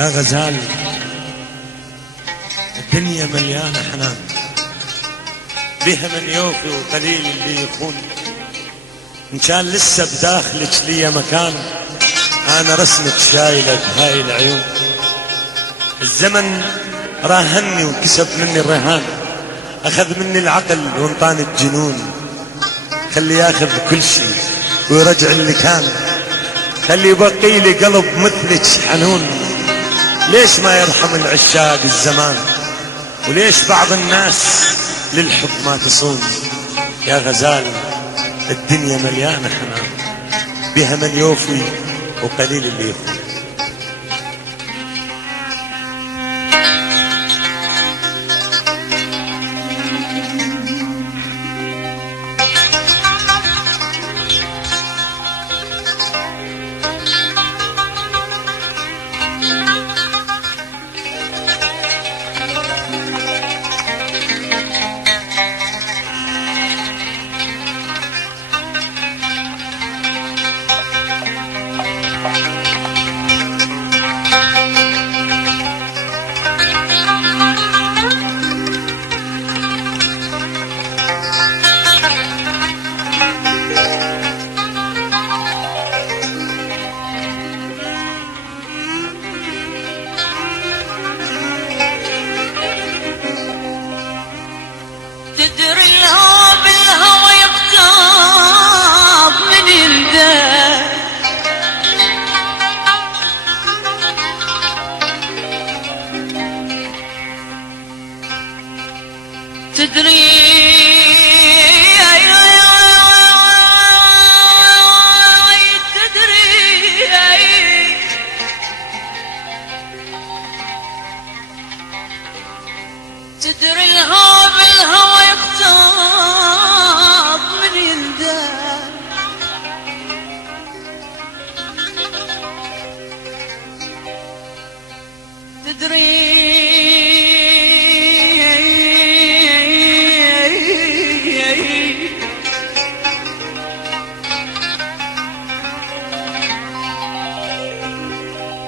يا غزال الدنيا مليانة حنان، بها من يوفي وقليل اللي يخون. إن كان لسه بداخلك لي مكان، أنا رسمك شايلة بهاي العيون. الزمن راهني وكسب مني الرهان، أخذ مني العقل وانطاني الجنون. خلي ياخذ كل شيء ويرجع اللي كان، خلي يبقي لي قلب مثلك حنون. ليش ما يرحم العشاق الزمان، وليش بعض الناس للحب ما تصون؟ يا غزال الدنيا مليانة حنان، بها من يوفي وقليل اللي يخون. تدري الهوى بالهوى يقتاب من يندى، تدري تدري الهوى بالهوى يقتاب من يندى. تدري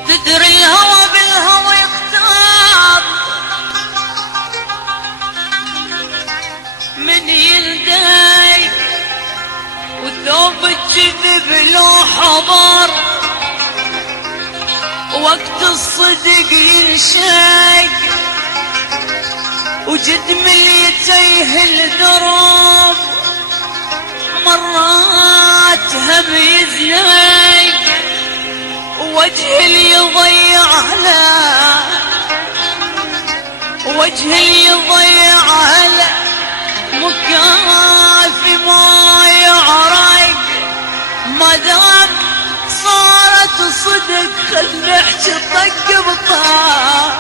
تدري الهوى بالهوى يقتاب من يلدي، وثوب الكذب لو حضر وقت الصدق ينشق، وجد مليتيه الدرب مرات هم يزنق، وجه اللي يضيع له وجه اللي يضيع له مكافي ما يعرق. ما دام صارت صدق خل نحكي طق بطاق.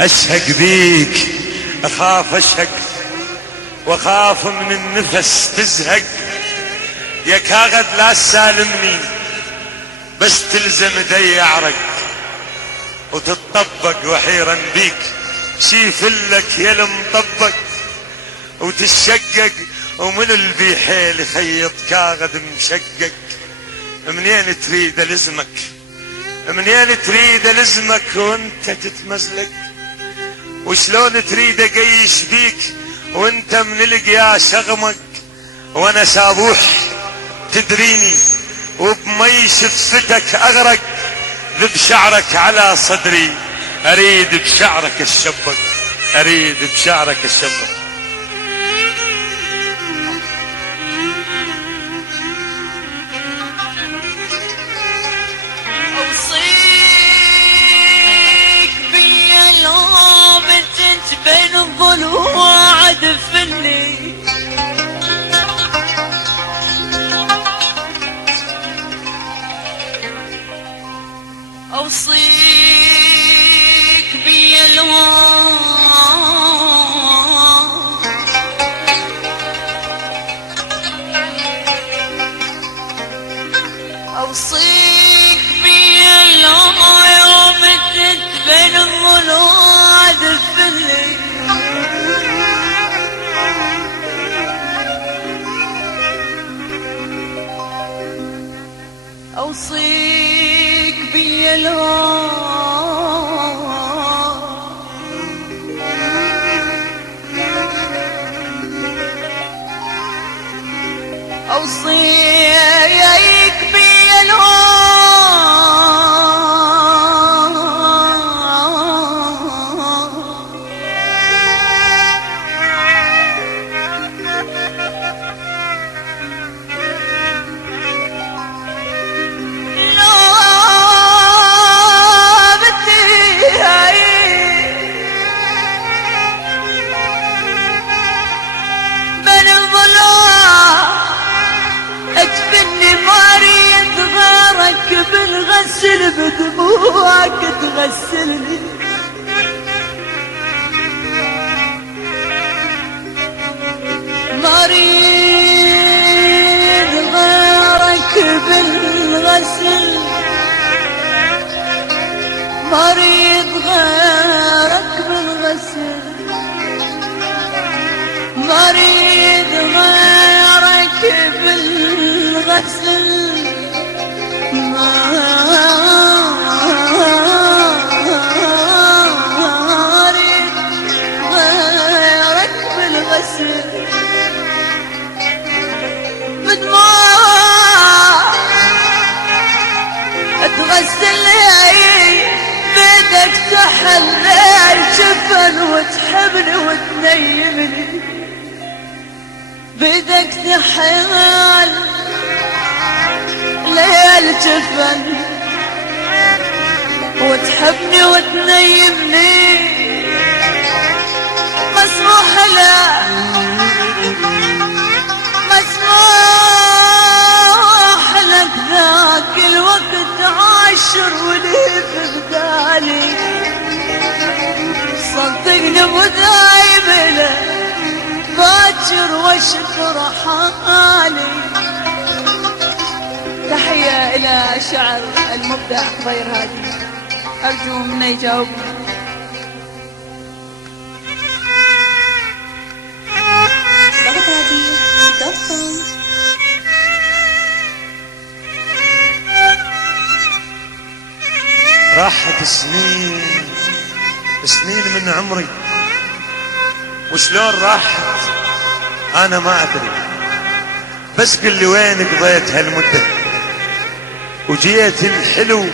أشهق بيك أخاف أشهق، وأخاف من النفس تزهق. يا كاغد لا تسالمني، بس تلزم دي يعرق وتتطبق وحيرا بيك. شيف لك يا المطبق وتشقق، ومن البيحيل يخيط كاغد مشقق. منين تريد لزمك، منين تريد لزمك وانت تتمزلق؟ وشلون تريد اقيش بيك وانت من القيا شغمك؟ وانا سابوح تدريني، وبمي شفتك اغرق. ذب شعرك على صدري، اريد بشعرك الشبك، اريد بشعرك الشبك. بين الضلوع دفني، اوصيك بيا الهوى يوم بين الضلوع دفني اوصيك بيا الهوى اوصيك بيا الهوى بالغسل بدموعك تغسلني مريض غيرك بالغسل مريض غيرك بالغسل مريض غيرك بالغسل مريض غيرك بالغسل بدموع تغسلني بيدك تحلى الجفن وتحبني وتنيمني بيدك تحل ليل جفن وتحبني وتنيمني مسموح لك مسموح لك ذاك الوقت عاشر ولي في بدالي صدقني مدايم له باكر واشكر حالي تحية إلى شعر المبدع خضير هادي أرجو منه يجاوبني راحت سنين من عمري وشلون راحت أنا ما أدري بس قل لي وين قضيت هالمدة وجيت الحلو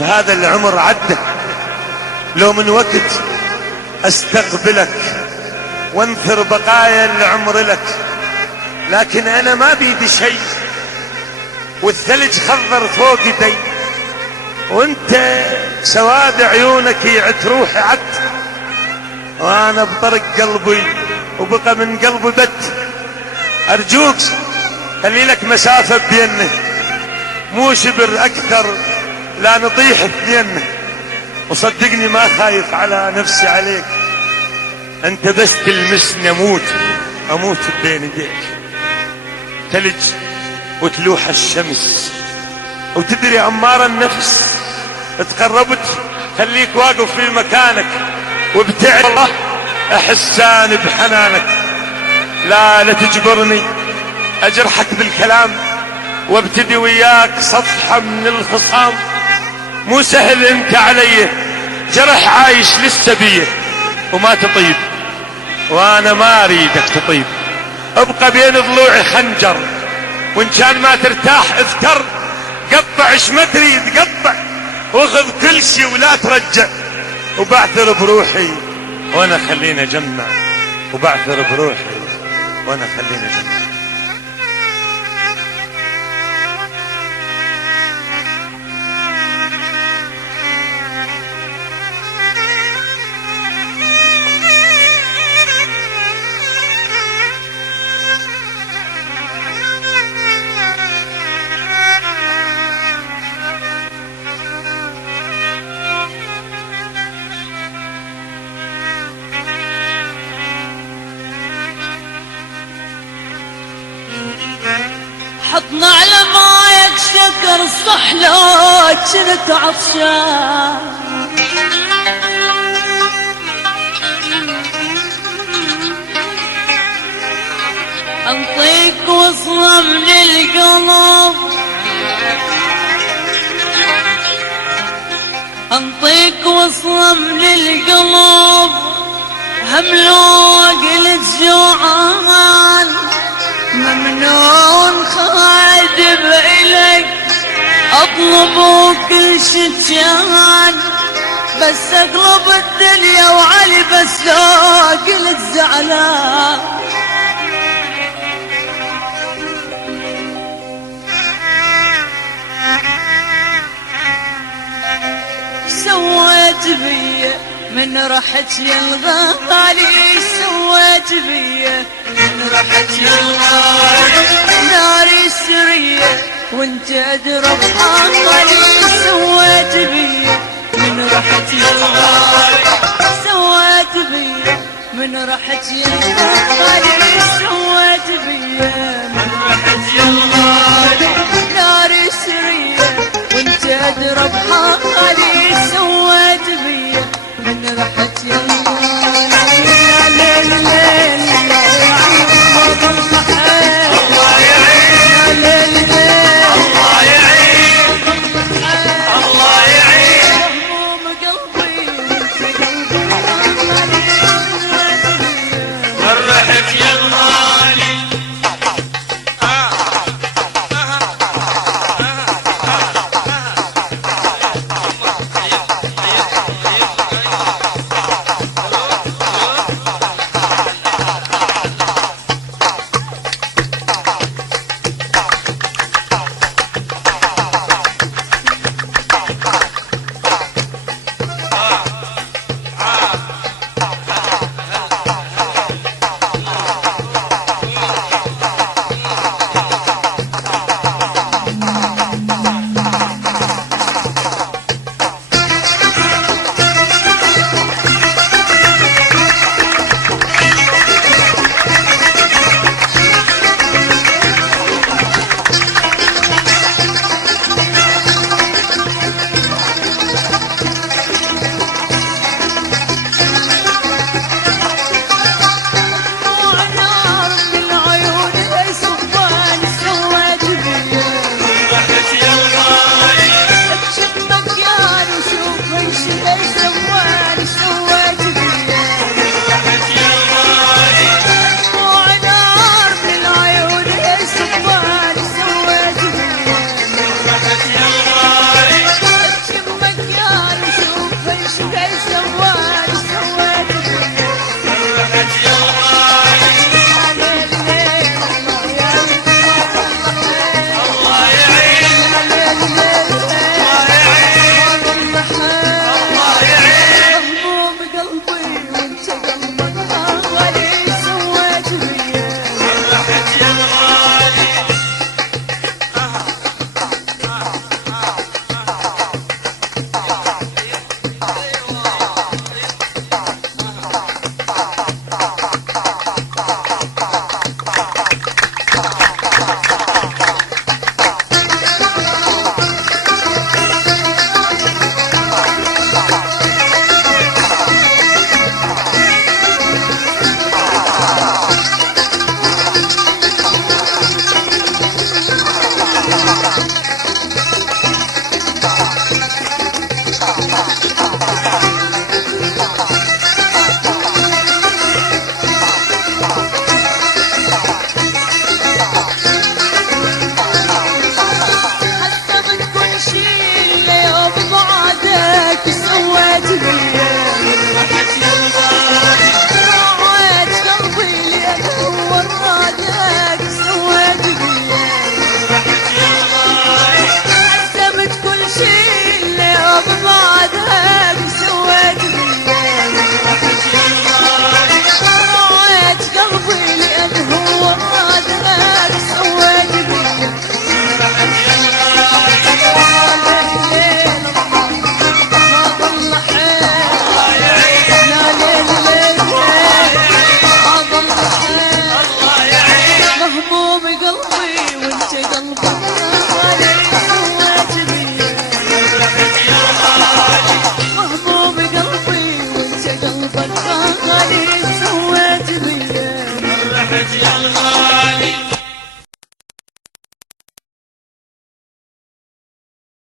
بهذا العمر عدى لو من وقت استقبلك وانثر بقايا العمر لك لكن انا ما بيدي شيء والثلج خضر فوق يدي وانت سواد عيونك يعت روحي عد وانا بطرق قلبي وبقى من قلبي بت ارجوك خلي لك مسافة بينه مو شبر اكثر لا نطيح اثنين وصدقني ما خايف على نفسي عليك انت بس تلمسني اموت بين يديك ثلج وتلوح الشمس وتدري عمار النفس تقربت خليك واقف في مكانك وابتعد الله احسان بحنانك لا تجبرني اجرحك بالكلام وابتدي وياك صفحة من الخصام مو سهل انت علي جرح عايش لسه بيه وما تطيب وانا ما اريدك تطيب ابقى بين ضلوعي خنجر وان كان ما ترتاح اذكر قطع ايش ما تريد قطع واخذ كل شي ولا ترجع وبعثر بروحي وانا خليني اجمع وبعثر بروحي وانا خليني اجمع حطنا على ما يكسر اتذكر الصحلة كنت عطشان انطيك وصلة من القلب انطيك وصلة من القلب هم لو قلت جوعان ممنون خادم إلك اطلب كل شتيان بس اقلب الدنيا وعلي بس لو قلت زعلان سويت بيا من رحت يا الغالي سويت بيا من رحت يا الغالي ناري سرية وانت ادرب عقلي سويت بيا من رحت يا الغالي سويت بيا من رحت يا الغالي سويت بيا من رحت يا الغالي ناري سرية وانت ادرب عقلي سويت بيا من رحت يا الغالي يا ليل ليل يا عمر الضحى الله يعين يا ليل ليل الله يعين الله يعين هموم قلبي وانت قلبي من رحت يا الغالي غالي